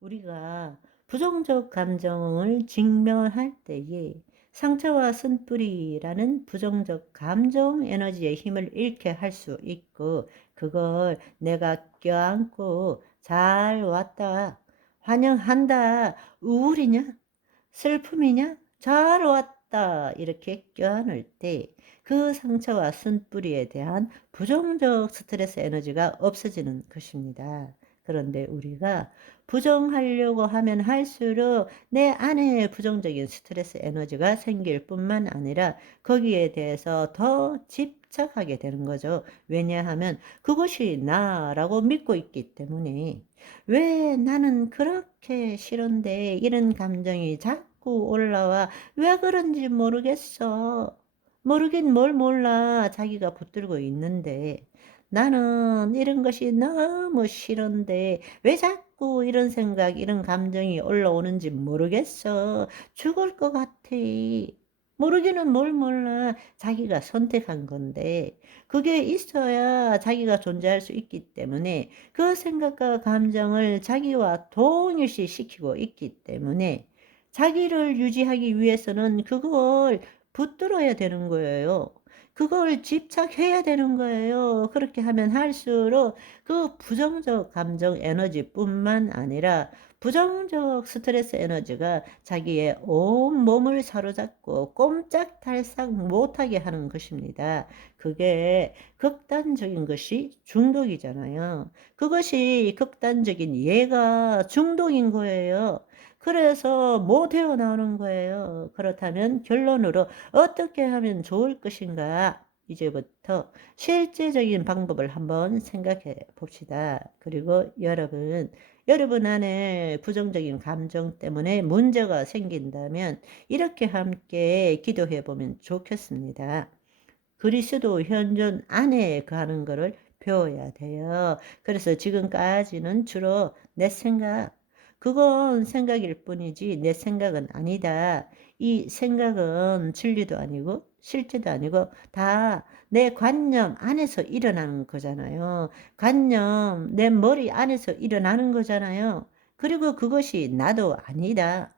우리가 부정적 감정을 직면할 때에 상처와 쓴뿌리라는 부정적 감정 에너지의 힘을 잃게 할 수 있고, 그걸 내가 껴안고 잘 왔다, 환영한다, 우울이냐, 슬픔이냐, 잘 왔다 이렇게 껴안을 때 그 상처와 쓴뿌리에 대한 부정적 스트레스 에너지가 없어지는 것입니다. 그런데 우리가 부정하려고 하면 할수록 내 안에 부정적인 스트레스 에너지가 생길 뿐만 아니라 거기에 대해서 더 집착하게 되는 거죠. 왜냐하면 그것이 나라고 믿고 있기 때문에. 왜 나는 그렇게 싫은데 이런 감정이 자꾸 올라와? 왜 그런지 모르겠어. 모르긴 뭘 몰라. 자기가 붙들고 있는데. 나는 이런 것이 너무 싫은데 왜 자꾸 이런 생각, 이런 감정이 올라오는지 모르겠어. 죽을 것 같아. 모르기는 뭘 몰라. 자기가 선택한 건데 그게 있어야 자기가 존재할 수 있기 때문에 그 생각과 감정을 자기와 동일시 시키고 있기 때문에 자기를 유지하기 위해서는 그걸 붙들어야 되는 거예요. 그걸 집착해야 되는 거예요. 그렇게 하면 할수록 그 부정적 감정 에너지뿐만 아니라 부정적 스트레스 에너지가 자기의 온 몸을 사로잡고 꼼짝달싹 못하게 하는 것입니다. 그게 극단적인 것이 중독이잖아요. 그것이 극단적인 예가 중독인 거예요. 그래서 못 헤어나오는 거예요. 그렇다면 결론으로 어떻게 하면 좋을 것인가? 이제부터 실제적인 방법을 한번 생각해 봅시다. 그리고 여러분 안에 부정적인 감정 때문에 문제가 생긴다면 이렇게 함께 기도해 보면 좋겠습니다. 그리스도 현존 안에 거하는 것을 배워야 돼요. 그래서 지금까지는 주로 내 생각, 그건 생각일 뿐이지 내 생각은 아니다. 이 생각은 진리도 아니고 실제도 아니고 다 내 관념 안에서 일어나는 거잖아요. 관념, 내 머리 안에서 일어나는 거잖아요. 그리고 그것이 나도 아니다.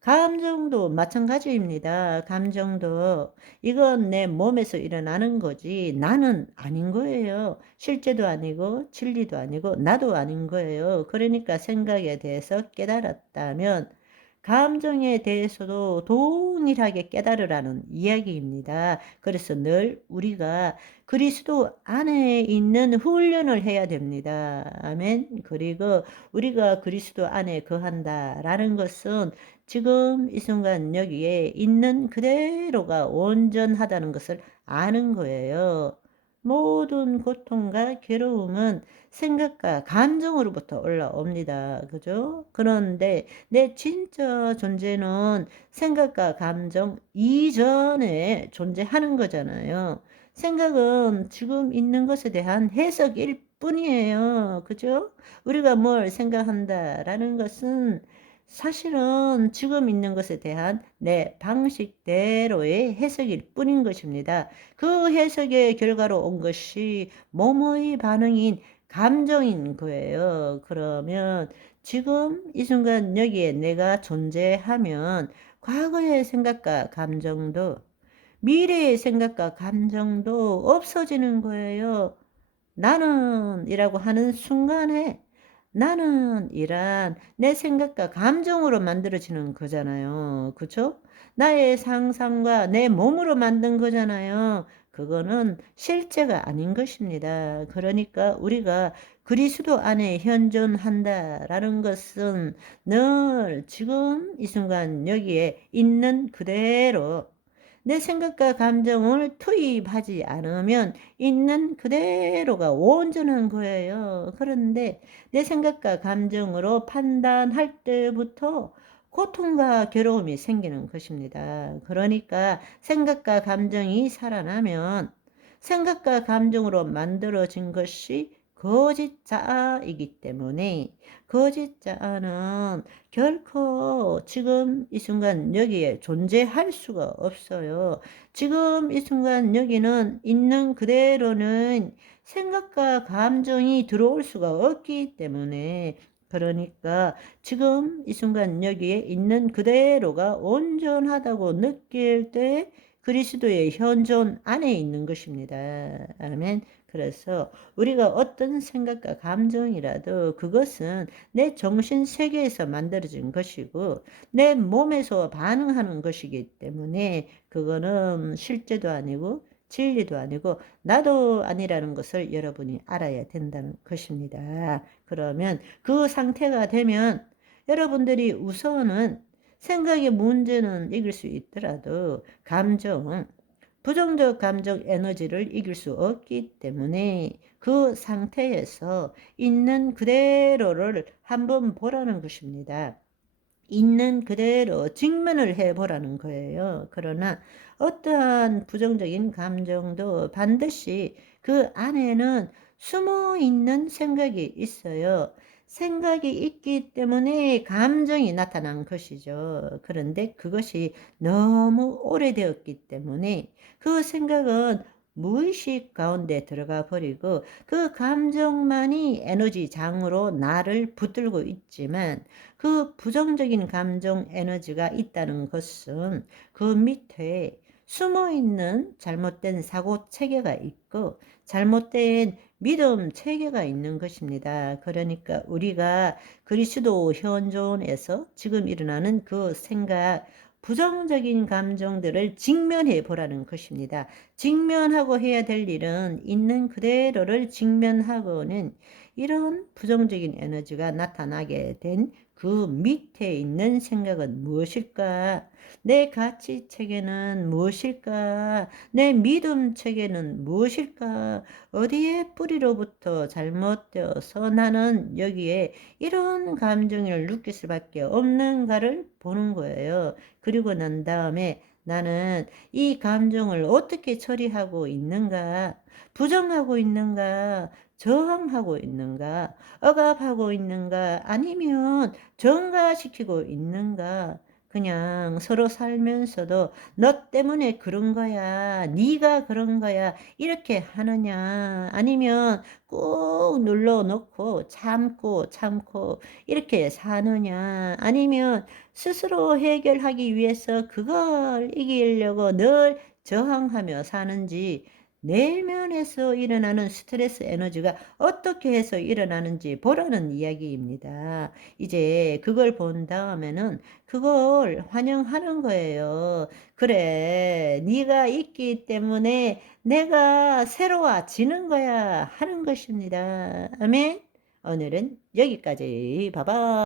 감정도 마찬가지입니다. 감정도 이건 내 몸에서 일어나는 거지 나는 아닌 거예요. 실제도 아니고 진리도 아니고 나도 아닌 거예요. 그러니까 생각에 대해서 깨달았다면 감정에 대해서도 동일하게 깨달으라는 이야기입니다. 그래서 늘 우리가 그리스도 안에 있는 훈련을 해야 됩니다. 아멘. 그리고 우리가 그리스도 안에 거한다라는 것은 지금 이 순간 여기에 있는 그대로가 온전하다는 것을 아는 거예요. 모든 고통과 괴로움은 생각과 감정으로부터 올라옵니다. 그죠? 그런데 내 진짜 존재는 생각과 감정 이전에 존재하는 거잖아요. 생각은 지금 있는 것에 대한 해석일 뿐이에요. 그죠? 우리가 뭘 생각한다라는 것은 사실은 지금 있는 것에 대한 내 방식대로의 해석일 뿐인 것입니다. 그 해석의 결과로 온 것이 몸의 반응인 감정인 거예요. 그러면 지금 이 순간 여기에 내가 존재하면 과거의 생각과 감정도 미래의 생각과 감정도 없어지는 거예요. 나는 이라고 하는 순간에 나는 이란 내 생각과 감정으로 만들어지는 거잖아요. 그쵸? 나의 상상과 내 몸으로 만든 거잖아요. 그거는 실제가 아닌 것입니다. 그러니까 우리가 그리스도 안에 현존한다라는 것은 늘 지금 이 순간 여기에 있는 그대로 내 생각과 감정을 투입하지 않으면 있는 그대로가 온전한 거예요. 그런데 내 생각과 감정으로 판단할 때부터 고통과 괴로움이 생기는 것입니다. 그러니까 생각과 감정이 살아나면 생각과 감정으로 만들어진 것이 거짓 자아이기 때문에 거짓 자아는 결코 지금 이 순간 여기에 존재할 수가 없어요. 지금 이 순간 여기는 있는 그대로는 생각과 감정이 들어올 수가 없기 때문에 그러니까 지금 이 순간 여기에 있는 그대로가 온전하다고 느낄 때 그리스도의 현존 안에 있는 것입니다. 아멘. 그래서 우리가 어떤 생각과 감정이라도 그것은 내 정신 세계에서 만들어진 것이고 내 몸에서 반응하는 것이기 때문에 그거는 실제도 아니고 진리도 아니고 나도 아니라는 것을 여러분이 알아야 된다는 것입니다. 그러면 그 상태가 되면 여러분들이 우선은 생각의 문제는 이길 수 있더라도 감정, 부정적 감정 에너지를 이길 수 없기 때문에 그 상태에서 있는 그대로를 한번 보라는 것입니다. 있는 그대로 직면을 해보라는 거예요. 그러나 어떠한 부정적인 감정도 반드시 그 안에는 숨어 있는 생각이 있어요. 생각이 있기 때문에 감정이 나타난 것이죠. 그런데 그것이 너무 오래되었기 때문에 그 생각은 무의식 가운데 들어가 버리고 그 감정만이 에너지 장으로 나를 붙들고 있지만 그 부정적인 감정 에너지가 있다는 것은 그 밑에 숨어 있는 잘못된 사고 체계가 있고 잘못된 믿음 체계가 있는 것입니다. 그러니까 우리가 그리스도 현존에서 지금 일어나는 그 생각, 부정적인 감정들을 직면해 보라는 것입니다. 직면하고 해야 될 일은 있는 그대로를 직면하고는 이런 부정적인 에너지가 나타나게 된 그 밑에 있는 생각은 무엇일까? 내 가치 체계는 무엇일까? 내 믿음 체계는 무엇일까? 어디에 뿌리로부터 잘못되어서 나는 여기에 이런 감정을 느낄 수밖에 없는가를 보는 거예요. 그리고 난 다음에 나는 이 감정을 어떻게 처리하고 있는가? 부정하고 있는가? 저항하고 있는가? 억압하고 있는가? 아니면 정가시키고 있는가? 그냥 서로 살면서도 너 때문에 그런 거야. 네가 그런 거야. 이렇게 하느냐? 아니면 꾹 눌러놓고 참고 참고 이렇게 사느냐? 아니면 스스로 해결하기 위해서 그걸 이기려고 늘 저항하며 사는지 내면에서 일어나는 스트레스 에너지가 어떻게 해서 일어나는지 보라는 이야기입니다. 이제 그걸 본 다음에는 그걸 환영하는 거예요. 그래, 네가 있기 때문에 내가 새로워지는 거야 하는 것입니다. 아멘. 오늘은 여기까지. 봐봐.